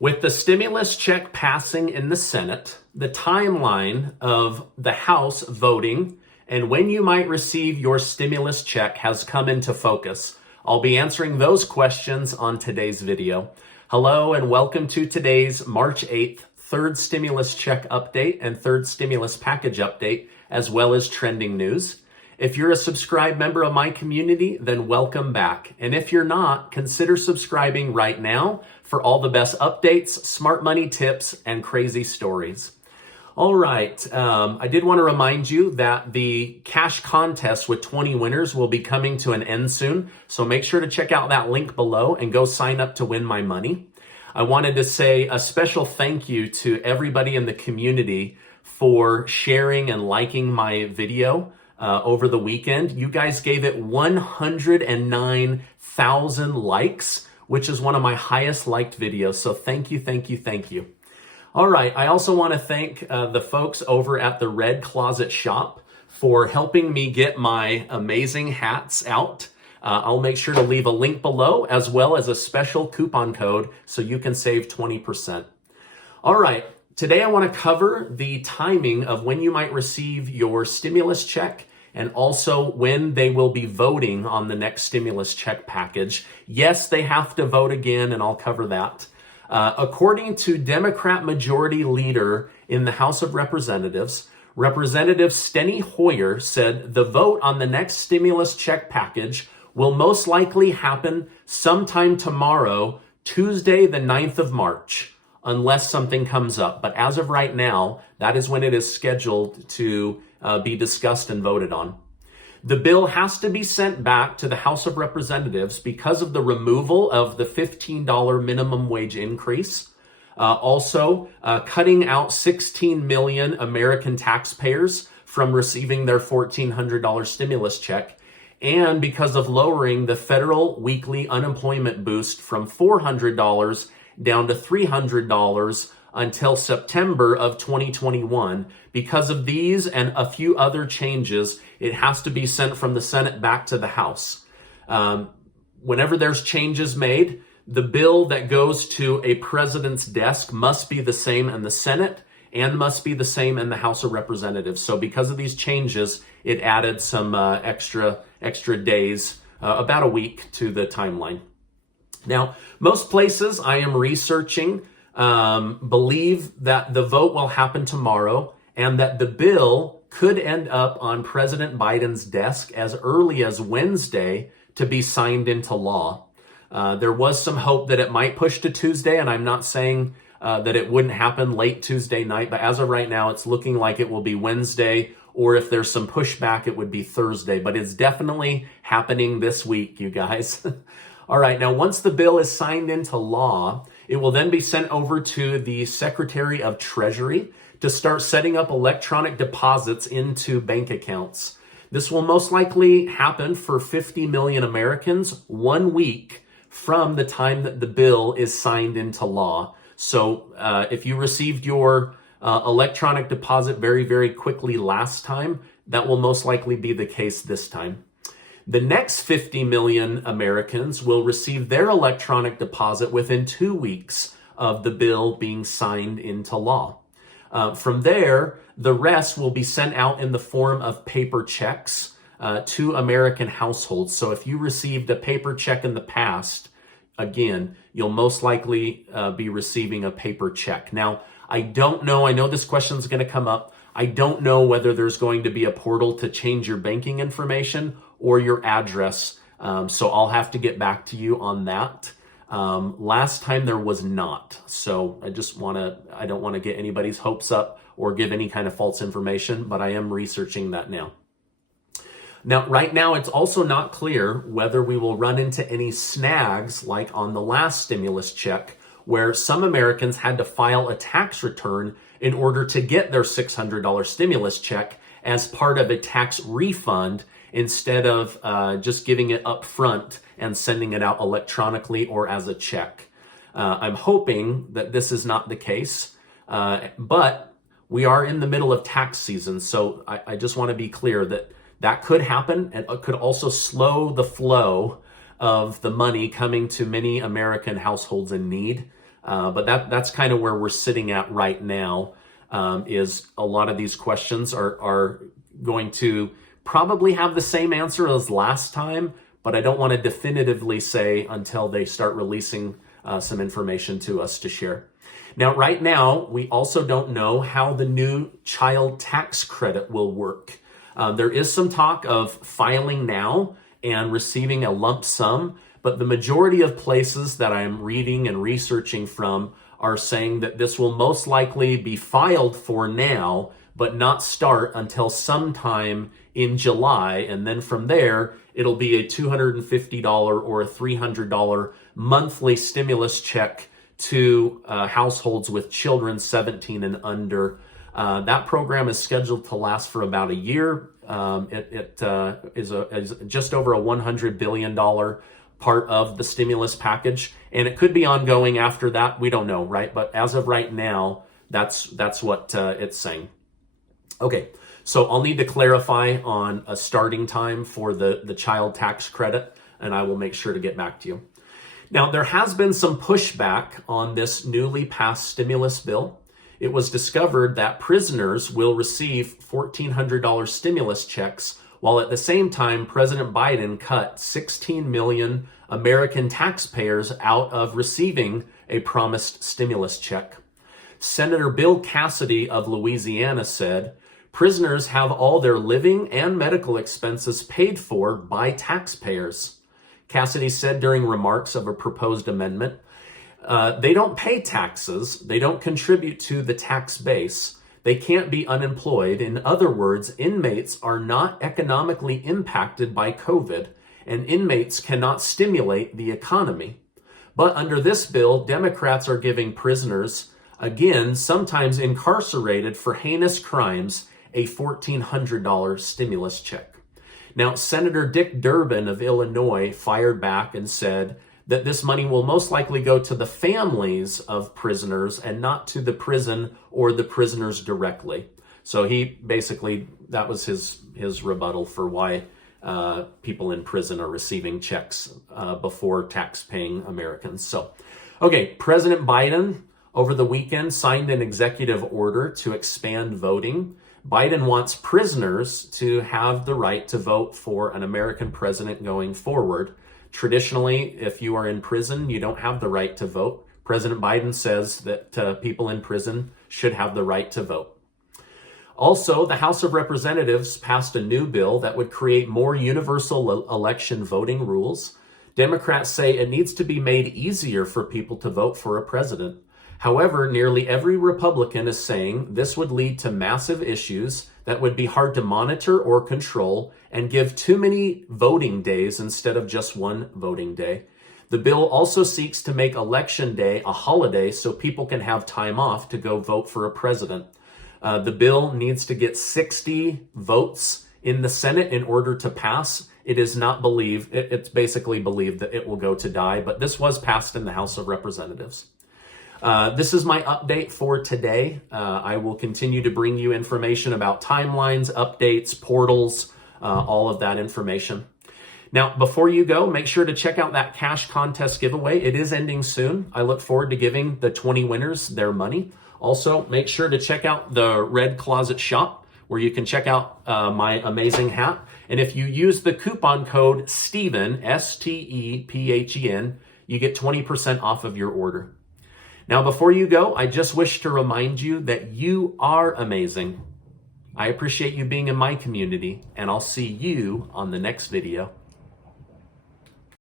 With the stimulus check passing in the Senate, the timeline of the House voting and when you might receive your stimulus check has come into focus. I'll be answering those questions on today's video. Hello and welcome to today's March 8th third stimulus check update and third stimulus package update, as well as trending news. If you're a subscribed member of my community, then welcome back. And if you're not, consider subscribing right now for all the best updates, smart money tips, and crazy stories. All right, I did want to remind you that the cash contest with 20 winners will be coming to an end soon. So make sure to check out that link below and go sign up to win my money. I wanted to say a special thank you to everybody in the community for sharing and liking my video over the weekend. You guys gave it 109,000 likes, which is one of my highest liked videos. So thank you, thank you, thank you. All right, I also want to thank the folks over at the Red Closet Shop for helping me get my amazing hats out. I'll make sure to leave a link below as well as a special coupon code so you can save 20%. All right, today I want to cover the timing of when you might receive your stimulus check and also when they will be voting on the next stimulus check package. Yes, they have to vote again, and I'll cover that. According to Democrat Majority Leader in the House of Representatives, Representative Steny Hoyer said the vote on the next stimulus check package will most likely happen sometime tomorrow, Tuesday, the 9th of March, unless something comes up. But as of right now, that is when it is scheduled to be discussed and voted on. The bill has to be sent back to the House of Representatives because of the removal of the $15 minimum wage increase. Also, cutting out 16 million American taxpayers from receiving their $1,400 stimulus check, and because of lowering the federal weekly unemployment boost from $400 down to $300 until September of 2021. Because of these and a few other changes, it has to be sent from the Senate back to the House. Whenever there's changes made, the bill that goes to a president's desk must be the same in the Senate and must be the same in the House of Representatives. So because of these changes, it added some extra days, about a week to the timeline. Now, most places I am researching believe that the vote will happen tomorrow and that the bill could end up on President Biden's desk as early as Wednesday to be signed into law. There was some hope that it might push to Tuesday, and I'm not saying that it wouldn't happen late Tuesday night, but as of right now, it's looking like it will be Wednesday, or if there's some pushback, it would be Thursday, but it's definitely happening this week, you guys. All right, now once the bill is signed into law, it will then be sent over to the Secretary of Treasury to start setting up electronic deposits into bank accounts. This will most likely happen for 50 million Americans 1 week from the time that the bill is signed into law. So if you received your electronic deposit very, very quickly last time, that will most likely be the case this time. The next 50 million Americans will receive their electronic deposit within 2 weeks of the bill being signed into law. From there, the rest will be sent out in the form of paper checks to American households. So if you received a paper check in the past, again, you'll most likely be receiving a paper check. Now, I don't know, I know this question is going to come up. I don't know whether there's going to be a portal to change your banking information or your address. So I'll have to get back to you on that. Last time there was not. So I don't want to get anybody's hopes up or give any kind of false information, but I am researching that now. Now, right now, it's also not clear whether we will run into any snags like on the last stimulus check, where some Americans had to file a tax return in order to get their $600 stimulus check as part of a tax refund instead of just giving it up front and sending it out electronically or as a check. I'm hoping that this is not the case, but we are in the middle of tax season, so I just want to be clear that that could happen, and it could also slow the flow of the money coming to many American households in need. But that's kind of where we're sitting at right now, is a lot of these questions are going to probably have the same answer as last time, but I don't want to definitively say until they start releasing some information to us to share. Now, right now, we also don't know how the new child tax credit will work. There is some talk of filing now and receiving a lump sum, but the majority of places that I'm reading and researching from are saying that this will most likely be filed for now, but not start until sometime in July. And then from there, it'll be a $250 or a $300 monthly stimulus check to households with children 17 and under. That program is scheduled to last for about a year. It is just over a $100 billion part of the stimulus package, and it could be ongoing after that. We don't know, right? But as of right now, that's what it's saying. Okay, so I'll need to clarify on a starting time for the child tax credit, and I will make sure to get back to you. Now, there has been some pushback on this newly passed stimulus bill. It was discovered that prisoners will receive $1,400 stimulus checks, while at the same time, President Biden cut 16 million American taxpayers out of receiving a promised stimulus check. Senator Bill Cassidy of Louisiana said, prisoners have all their living and medical expenses paid for by taxpayers. Cassidy said during remarks of a proposed amendment, they don't pay taxes, they don't contribute to the tax base, they can't be unemployed. In other words, inmates are not economically impacted by COVID, and inmates cannot stimulate the economy. But under this bill, Democrats are giving prisoners, again, sometimes incarcerated for heinous crimes, a $1,400 stimulus check. Now, Senator Dick Durbin of Illinois fired back and said that this money will most likely go to the families of prisoners and not to the prison or the prisoners directly. So he basically, that was his rebuttal for why people in prison are receiving checks before tax-paying Americans. So, okay, President Biden over the weekend signed an executive order to expand voting. Biden wants prisoners to have the right to vote for an American president going forward. Traditionally, if you are in prison, you don't have the right to vote. President Biden says that people in prison should have the right to vote. Also, the House of Representatives passed a new bill that would create more universal election voting rules. Democrats say it needs to be made easier for people to vote for a president. However, nearly every Republican is saying this would lead to massive issues that would be hard to monitor or control and give too many voting days instead of just one voting day. The bill also seeks to make Election Day a holiday so people can have time off to go vote for a president. The bill needs to get 60 votes in the Senate in order to pass. It is not believed, it's basically believed that it will go to die, but this was passed in the House of Representatives. This is my update for today. I will continue to bring you information about timelines, updates, portals, all of that information. Now, before you go, make sure to check out that cash contest giveaway. It is ending soon. I look forward to giving the 20 winners their money. Also, make sure to check out the Red Closet Shop, where you can check out my amazing hat. And if you use the coupon code STEPHEN, STEPHEN, you get 20% off of your order. Now, before you go, I just wish to remind you that you are amazing. I appreciate you being in my community, and I'll see you on the next video.